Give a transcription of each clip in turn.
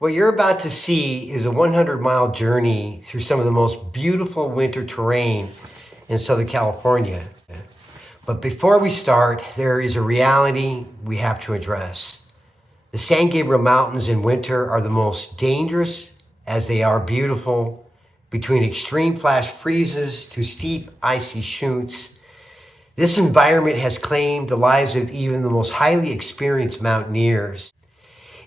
What you're about to see is a 100-mile journey through some of the most beautiful winter terrain in Southern California. But before we start, there is a reality we have to address. The San Gabriel Mountains in winter are the most dangerous as they are beautiful, between extreme flash freezes to steep icy chutes. This environment has claimed the lives of even the most highly experienced mountaineers.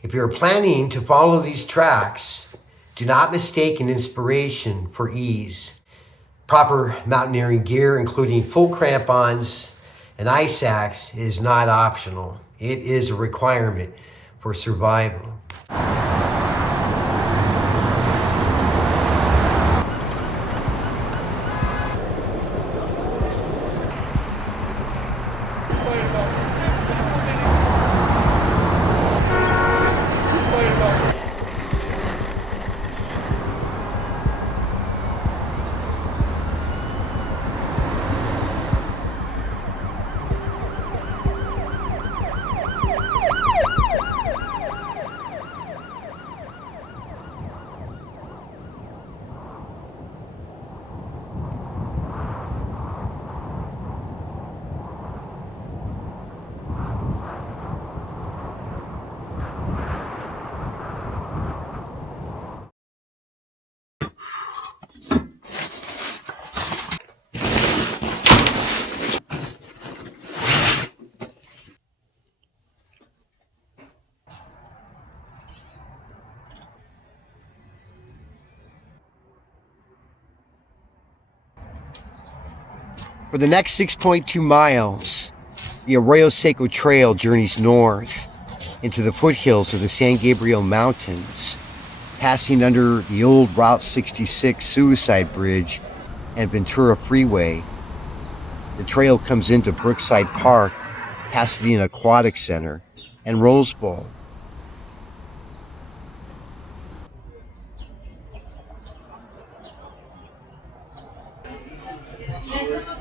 If you're planning to follow these tracks, do not mistake an inspiration for ease. Proper mountaineering gear, including full crampons and ice axe, is not optional. It is a requirement for survival. For the next 6.2 miles, the Arroyo Seco Trail journeys north into the foothills of the San Gabriel Mountains, passing under the old Route 66 Suicide Bridge and Ventura Freeway. The trail comes into Brookside Park, Pasadena Aquatic Center, and Rose Bowl.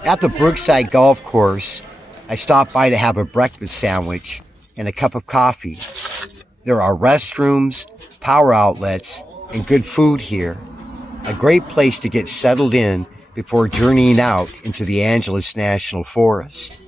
At the Brookside Golf Course, I stopped by to have a breakfast sandwich and a cup of coffee. There are restrooms, power outlets, and good food here. A great place to get settled in before journeying out into the Angeles National Forest.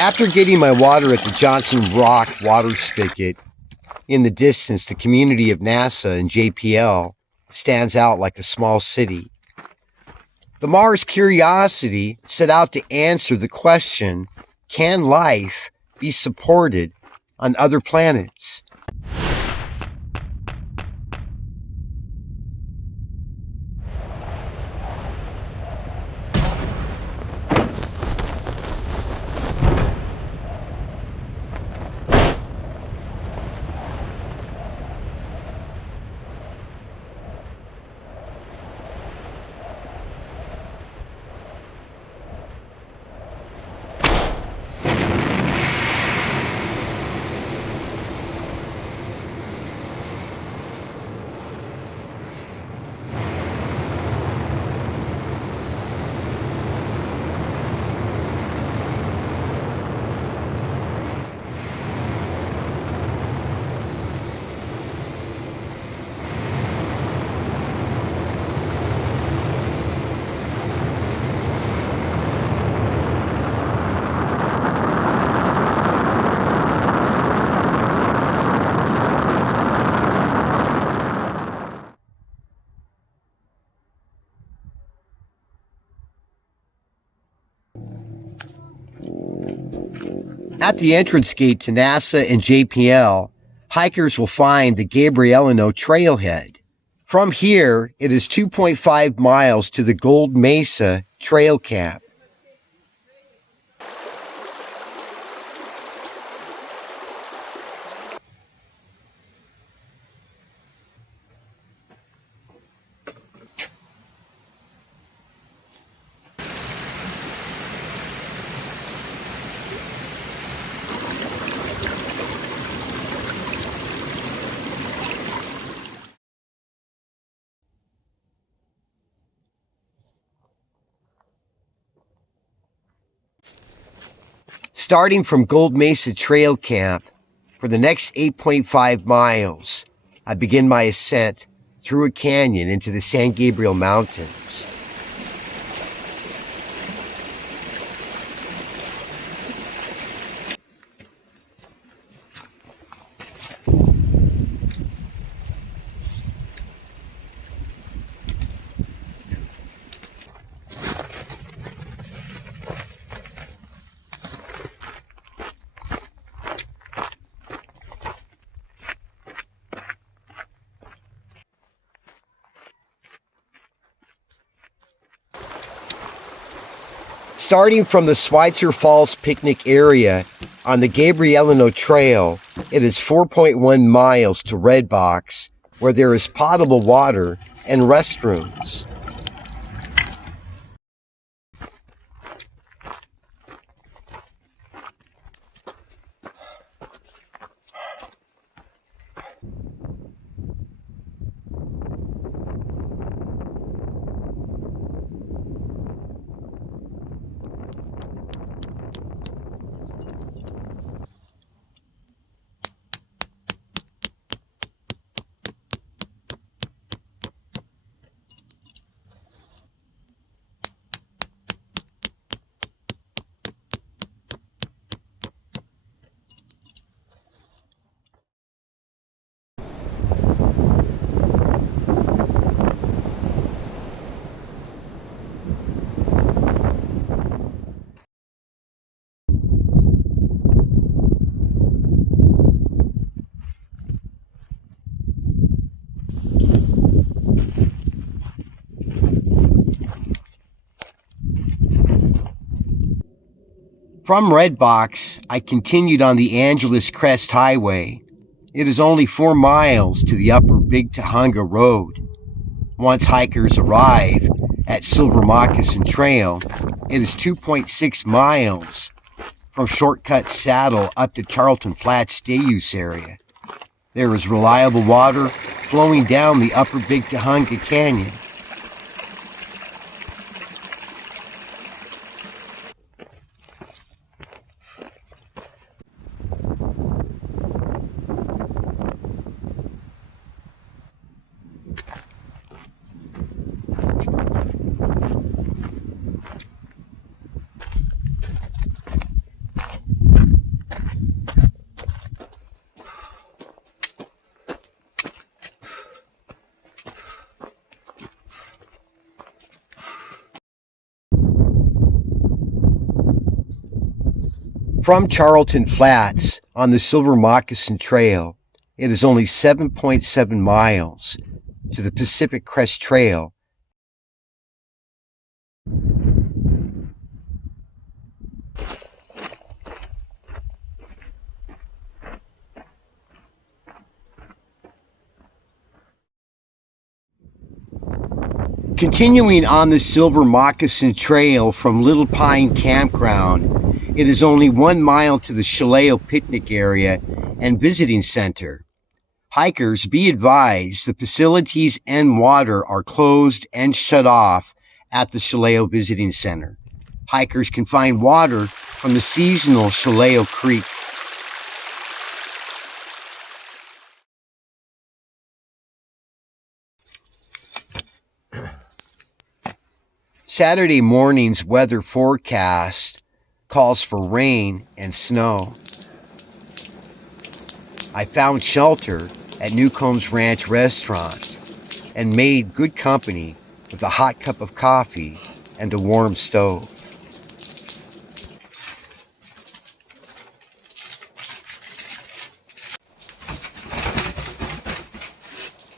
After getting my water at the Johnson Rock water spigot, in the distance, the community of NASA and JPL stands out like a small city. The Mars Curiosity set out to answer the question, can life be supported on other planets? At the entrance gate to NASA and JPL, hikers will find the Gabrielino trailhead. From here, it is 2.5 miles to the Gold Mesa Trail Camp. Starting from Gold Mesa Trail Camp, for the next 8.5 miles, I begin my ascent through a canyon into the San Gabriel Mountains. Starting from the Schweitzer Falls picnic area on the Gabrielino Trail, it is 4.1 miles to Red Box, where there is potable water and restrooms. From Red Box, I continued on the Angeles Crest Highway. It is only 4 miles to the upper Big Tujunga Road. Once hikers arrive at Silver Moccasin Trail, it is 2.6 miles from Shortcut Saddle up to Charlton Flats Day Use Area. There is reliable water flowing down the upper Big Tujunga Canyon. From Charlton Flats on the Silver Moccasin Trail, it is only 7.7 miles to the Pacific Crest Trail. Continuing on the Silver Moccasin Trail from Little Pine Campground, it is only 1 mile to the Shaleo Picnic Area and Visiting Center. Hikers, be advised, the facilities and water are closed and shut off at the Shaleo Visiting Center. Hikers can find water from the seasonal Shaleo Creek. Saturday morning's weather forecast calls for rain and snow. I found shelter at Newcomb's Ranch Restaurant and made good company with a hot cup of coffee and a warm stove.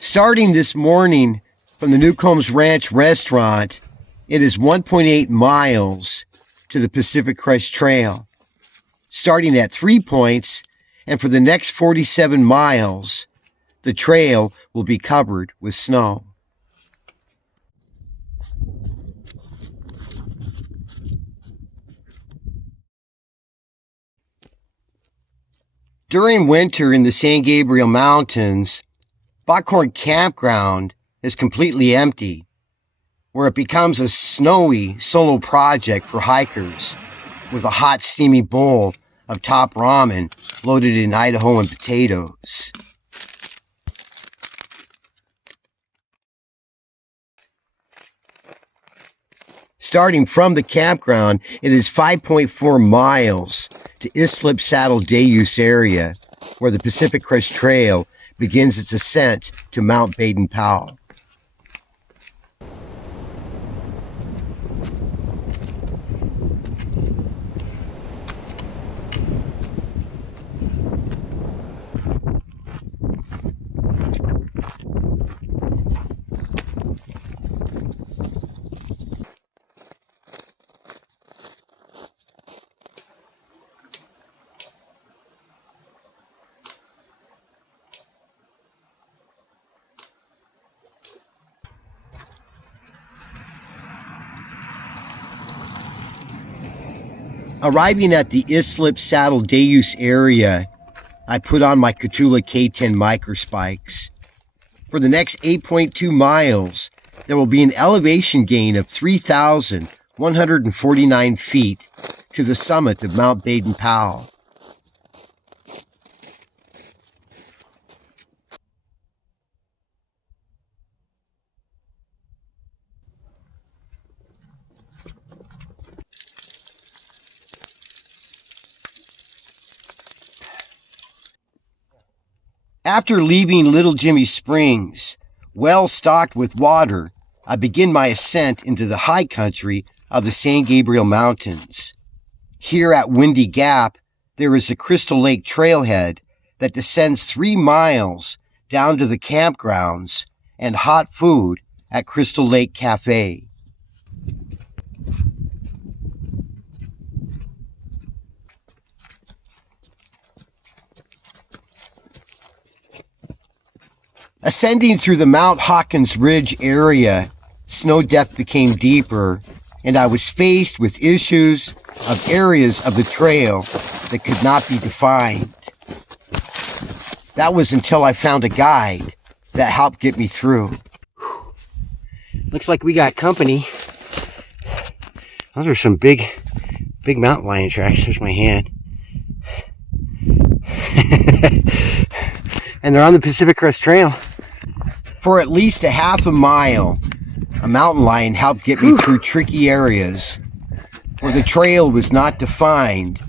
Starting this morning from the Newcomb's Ranch Restaurant, it is 1.8 miles to the Pacific Crest Trail, starting at 3 points, and for the next 47 miles, the trail will be covered with snow. During winter in the San Gabriel Mountains, Buckhorn Campground is completely empty, where it becomes a snowy solo project for hikers. with a hot, steamy bowl of top ramen loaded in Idahoan potatoes. Starting from the campground, it is 5.4 miles to Islip Saddle Day Use area, where the Pacific Crest Trail begins its ascent to Mount Baden-Powell. Arriving at the Islip Saddle Day Use area, I put on my Kahtoola K10 micro spikes. For the next 8.2 miles, there will be an elevation gain of 3,149 feet to the summit of Mount Baden-Powell. After leaving Little Jimmy Springs, well stocked with water, I begin my ascent into the high country of the San Gabriel Mountains. Here at Windy Gap, there is a Crystal Lake trailhead that descends 3 miles down to the campgrounds and hot food at Crystal Lake Cafe. Ascending through the Mount Hawkins Ridge area, snow depth became deeper, and I was faced with issues of areas of the trail that could not be defined. That was until I found a guide that helped get me through. Looks like we got company. Those are some big mountain lion tracks. There's my hand. And they're on the Pacific Crest Trail. For at least a half a mile, a mountain lion helped get me through tricky areas where the trail was not defined.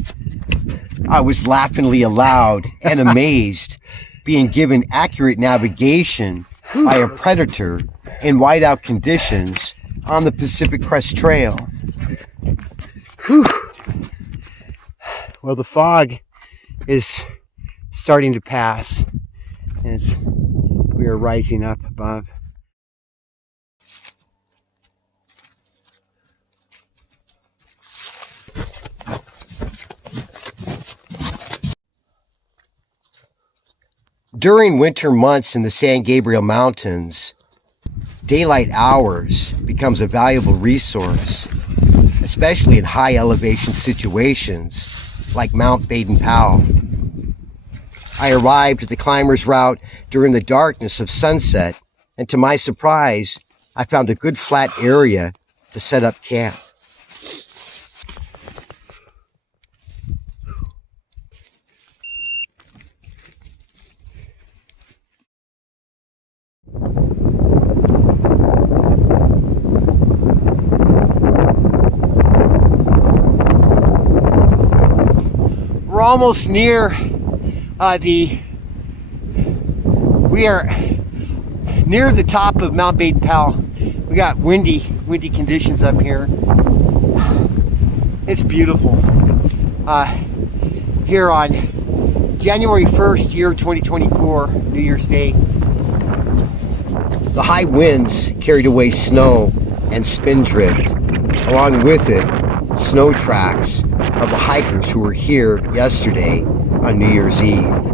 I was laughingly loud and amazed, being given accurate navigation by a predator in whiteout conditions on the Pacific Crest Trail. Well, the fog is starting to pass as we are rising up above. During winter months in the San Gabriel Mountains, daylight hours becomes a valuable resource, especially in high elevation situations like Mount Baden-Powell. I arrived at the climber's route during the darkness of sunset, and to my surprise, I found a good flat area to set up camp. We're almost near we are near the top of Mount Baden-Powell. We got windy conditions up here. It's beautiful. Here on January 1st, year 2024, New Year's Day. The high winds carried away snow and spindrift. Along with it, snow tracks of the hikers who were here yesterday on New Year's Eve.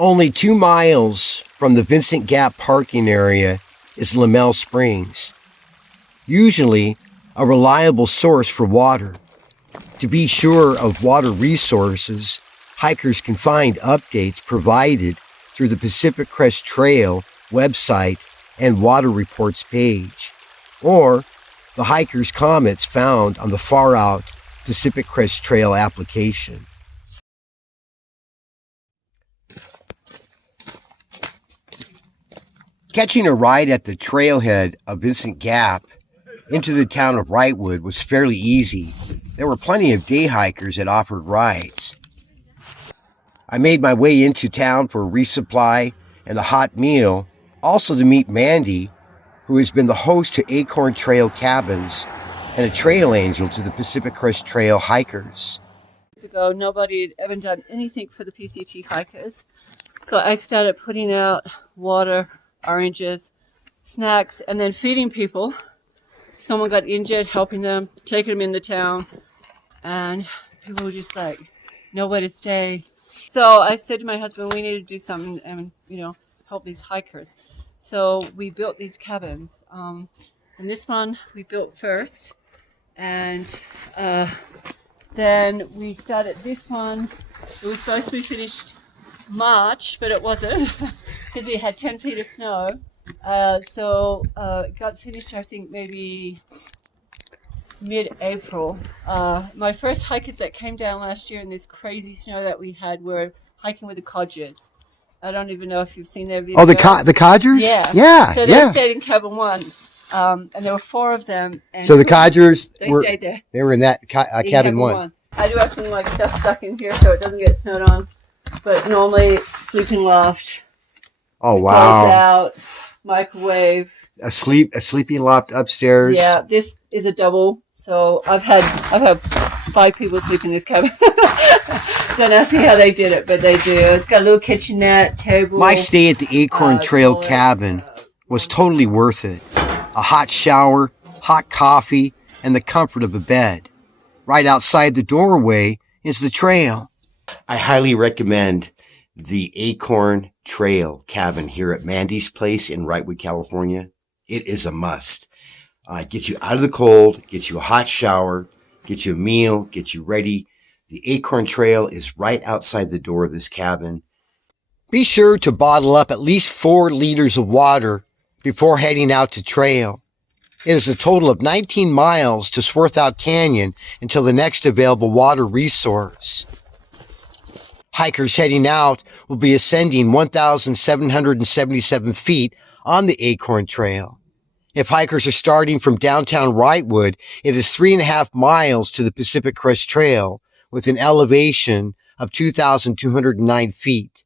Only 2 miles from the Vincent Gap parking area is Lamel Springs, usually a reliable source for water. To be sure of water resources, hikers can find updates provided through the Pacific Crest Trail website and water reports page, or the hiker's comments found on the Far Out Pacific Crest Trail application. Catching a ride at the trailhead of Vincent Gap into the town of Wrightwood was fairly easy. There were plenty of day hikers that offered rides. I made my way into town for a resupply and a hot meal, also to meet Mandy, who has been the host to Acorn Trail Cabins and a trail angel to the Pacific Crest Trail hikers. Ago, nobody had ever done anything for the PCT hikers, so I started putting out water, oranges, snacks, and then feeding people. Someone got injured, helping them, taking them into town, and people were just like, nowhere to stay. So I said to my husband, we need to do something and, help these hikers. So we built these cabins. And this one we built first, and then we started this one. It was supposed to be finished March, but it wasn't because we had 10 feet of snow. So it got finished, I think, maybe mid-April. My first hikers that came down last year in this crazy snow that we had were hiking with the Codgers. I don't even know if you've seen their videos. Oh, the Codgers? Yeah. So they stayed in cabin 1, and there were 4 of them. And so the Codgers stayed there. They were in that cabin 1. I do have some stuff stuck in here so it doesn't get snowed on. But normally, sleeping loft. Oh, wow. Lights out, microwave. A sleeping loft upstairs. Yeah, this is a double. So I've had 5 people sleep in this cabin. Don't ask me how they did it, but they do. It's got a little kitchenette, table. My stay at the Acorn Trail cabin was totally worth it. A hot shower, hot coffee, and the comfort of a bed. Right outside the doorway is the trail. I highly recommend the Acorn Trail cabin here at Mandy's place in Wrightwood, California. It is a must. It gets you out of the cold, gets you a hot shower, gets you a meal, gets you ready. The Acorn Trail is right outside the door of this cabin. Be sure to bottle up at least 4 liters of water before heading out to trail. It is a total of 19 miles to Swarthout Canyon until the next available water resource. Hikers heading out will be ascending 1,777 feet on the Acorn Trail. If hikers are starting from downtown Wrightwood, it is 3.5 miles to the Pacific Crest Trail with an elevation of 2,209 feet.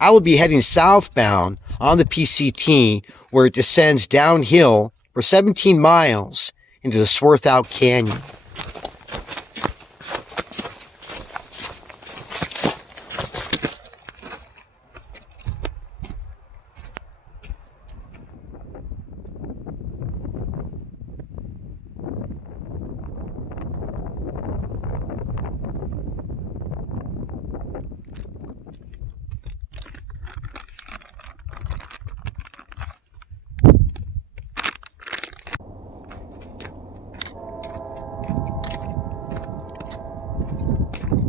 I will be heading southbound on the PCT where it descends downhill for 17 miles into the Swarthout Canyon.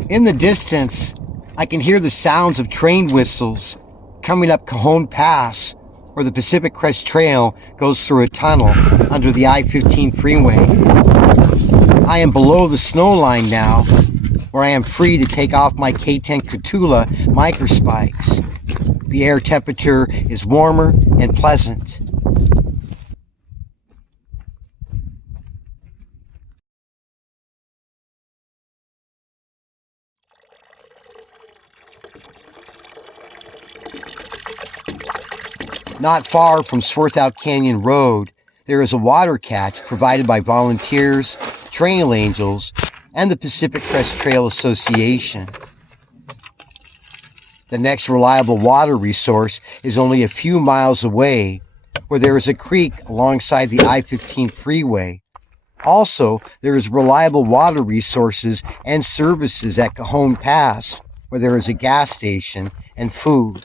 In the distance, I can hear the sounds of train whistles coming up Cajon Pass, where the Pacific Crest Trail goes through a tunnel under the I-15 freeway. I am below the snow line now, where I am free to take off my K10 Kahtoola micro spikes. The air temperature is warmer and pleasant. Not far from Swarthout Canyon Road, there is a water catch provided by volunteers, trail angels, and the Pacific Crest Trail Association. The next reliable water resource is only a few miles away where there is a creek alongside the I-15 freeway. Also, there is reliable water resources and services at Cajon Pass, where there is a gas station and food.